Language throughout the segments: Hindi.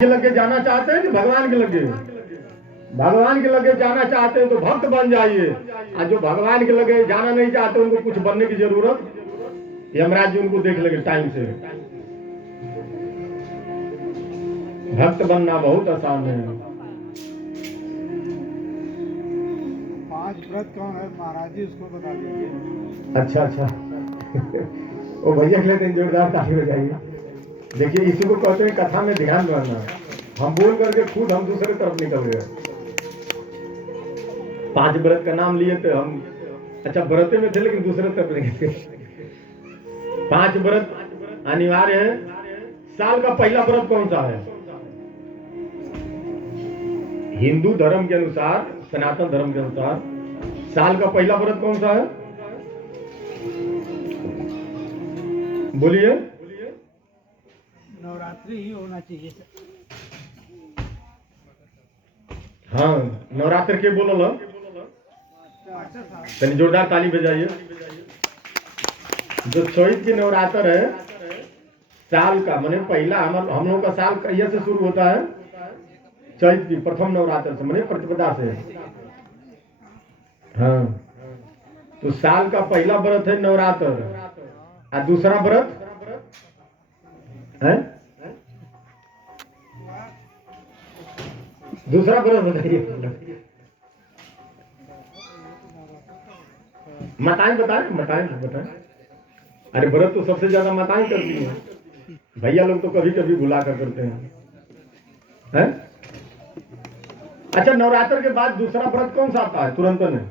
के लगे जाना चाहते हैं कि भगवान के लगे? भगवान के लगे जाना चाहते हैं तो भक्त बन जाइए, और जो भगवान के लगे जाना नहीं चाहते उनको कुछ बनने की जरूरत, यमराज जी उनको देख लेंगे टाइम से। भक्त बनना बहुत आसान है। 5 व्रत कौन है महाराज जी, उसको बता दीजिए। अच्छा वो भैया के लिए जोरदार ताली बजाइए। देखिए इसी को कहते हैं कथा में ध्यान रखना। हम बोल करके खुद हम दूसरे तरफ निकल गए। 5 व्रत का नाम लिए थे हम, अच्छा व्रते में थे लेकिन दूसरे तरफ निकल गए। 5 व्रत अनिवार्य है। साल का पहला व्रत कौन सा है? हिंदू धर्म के अनुसार, सनातन धर्म के अनुसार साल का पहला व्रत कौन सा है? बोलिए। नवरात्रि ही होना चाहिए। हाँ, नवरात्र के बोलो लो, तनी जोरदार ताली बजाइए। जो चैत की नवरात्र है साल का, माने पहला हम लोग का साल कहिया से शुरू होता है? चैत की प्रथम नवरात्र से, माने प्रतिपदा से। हाँ, तो साल का पहला व्रत है नवरात्र, और दूसरा व्रत है? दूसरा व्रत बताइए। माताएं बताएं। अरे व्रत तो सबसे ज्यादा माताएं करती हैं, भैया लोग तो कभी कभी भुला कर करते हैं। अच्छा, नवरात्र के बाद दूसरा व्रत कौन सा आता है तुरंत में?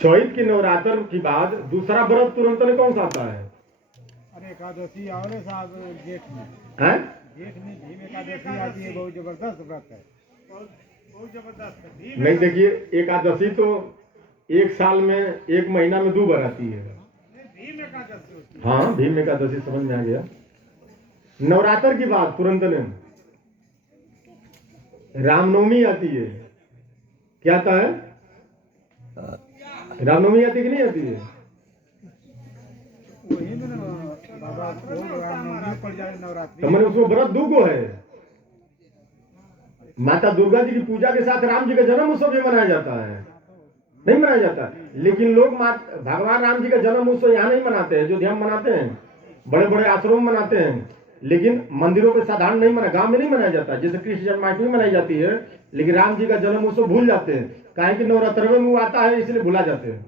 चैत की नवरात्र के बाद दूसरा व्रत तुरंत में कौन सा आता है? अरे एकादशी और साहब जेठ में, हैं? जेठ में भीम एकादशी आती है, बहुत जबरदस्त व्रत है, बहुत जबरदस्त है। भीम नहीं, देखिए एकादशी तो एक साल में, एक महीना में 2 बार आती है। भीम एकादशी होती है। हाँ, भीम एकादशी समझ में आ गया। नवरात्र की बात तुरंत में रामनवमी आती है। क्या आता है? रामनवमी आती कि नहीं आती है? वही में ना बाबा रामनवमी पड़ जाए नवरात्रि। तो मैंने उसको व्रत 2 को है। माता दुर्गा जी की पूजा के साथ राम जी का जन्म उत्सव भी मनाया जाता है? नहीं मनाया जाता, लेकिन लोग भगवान राम जी का जन्म उत्सव यहाँ नहीं मनाते हैं, अयोध्या में मनाते हैं, बड़े बड़े आश्रम में मनाते हैं, लेकिन मंदिरों पे साधारण नहीं मना, गांव में नहीं मनाया जाता। जैसे कृष्ण जन्माष्टमी मनाई जाती है, लेकिन राम जी का जन्म उत्सव भूल जाते हैं, काहे कि नवरात्र में वो आता है इसलिए भुला जाते हैं।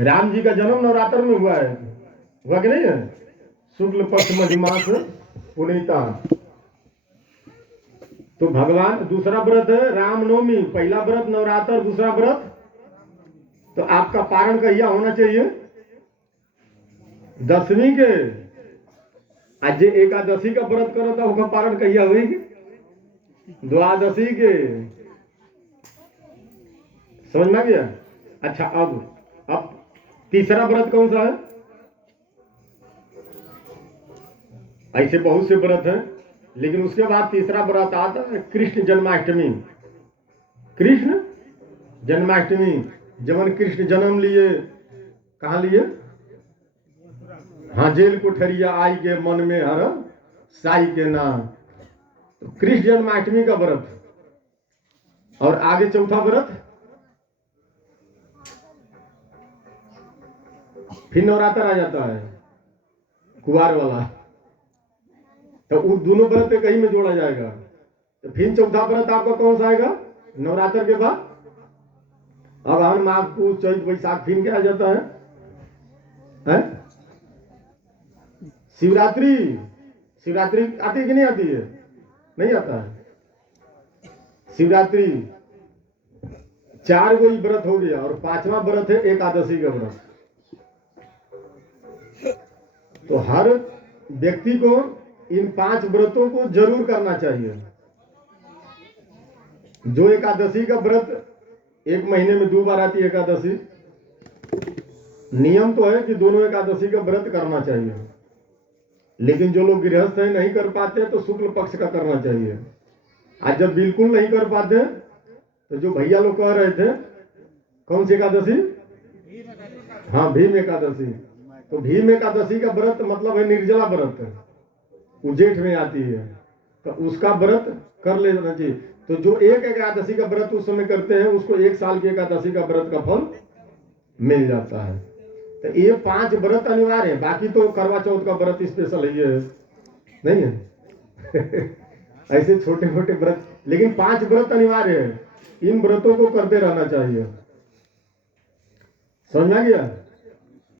राम जी का जन्म नवरात्र में हुआ है, हुआ कि नहीं है? शुक्ल पक्ष मध्यमास पुनीता। तो भगवान, दूसरा व्रत है रामनवमी, पहला व्रत नवरात्र, दूसरा व्रत। तो आपका पारण कहिया होना चाहिए? 10वीं के। आज एकादशी का व्रत करो तो उसका पारण कहिया हुई? 12वीं के। समझ में आ गया? अच्छा, अब तीसरा व्रत कौन सा है? ऐसे बहुत से व्रत हैं, लेकिन उसके बाद तीसरा व्रत आता है कृष्ण जन्माष्टमी। कृष्ण जन्माष्टमी, जब कृष्ण जन्म लिए, कहाँ लिए? हाँ, जेल कोठरिया आई के मन में हर साई के नाम। तो कृष्ण जन्माष्टमी का व्रत, और आगे चौथा व्रत फिर नवरात्र आ जाता है, कुवार वाला। तो उस दोनों व्रत कहीं में जोड़ा जाएगा। तो फिर चौथा व्रत आपका कौन सा आएगा नवरात्र के बाद? अब हम माघ पुष चैत वैशाख फिर क्या आ जाता है? शिवरात्रि। शिवरात्रि आती है कि नहीं आती है? नहीं आता है। शिवरात्रि 4 गो व्रत हो गया, और 5वां व्रत है एकादशी का व्रत। तो हर व्यक्ति को इन 5 व्रतों को जरूर करना चाहिए। जो एकादशी का व्रत, 1 महीने में 2 बार आती है एकादशी, नियम तो है कि दोनों एकादशी का व्रत करना चाहिए, लेकिन जो लोग गृहस्थ हैं नहीं कर पाते तो शुक्ल पक्ष का करना चाहिए। आज जब बिल्कुल नहीं कर पाते तो जो भैया लोग कह रहे थे, कौन सी एकादशी? हाँ, भीम एकादशी। तो भीम एकादशी का व्रत मतलब है निर्जला व्रत, वो जेठ में आती है, तो उसका व्रत कर लेना चाहिए। तो जो एक एकादशी का व्रत उस समय करते हैं उसको 1 साल की एकादशी का व्रत का फल मिल जाता है। तो ये 5 व्रत अनिवार्य है, बाकी तो करवा चौथ का व्रत स्पेशल है, ये नहीं है ऐसे छोटे मोटे व्रत, लेकिन 5 व्रत अनिवार्य है। इन व्रतों को करते रहना चाहिए। समझ में आ गया?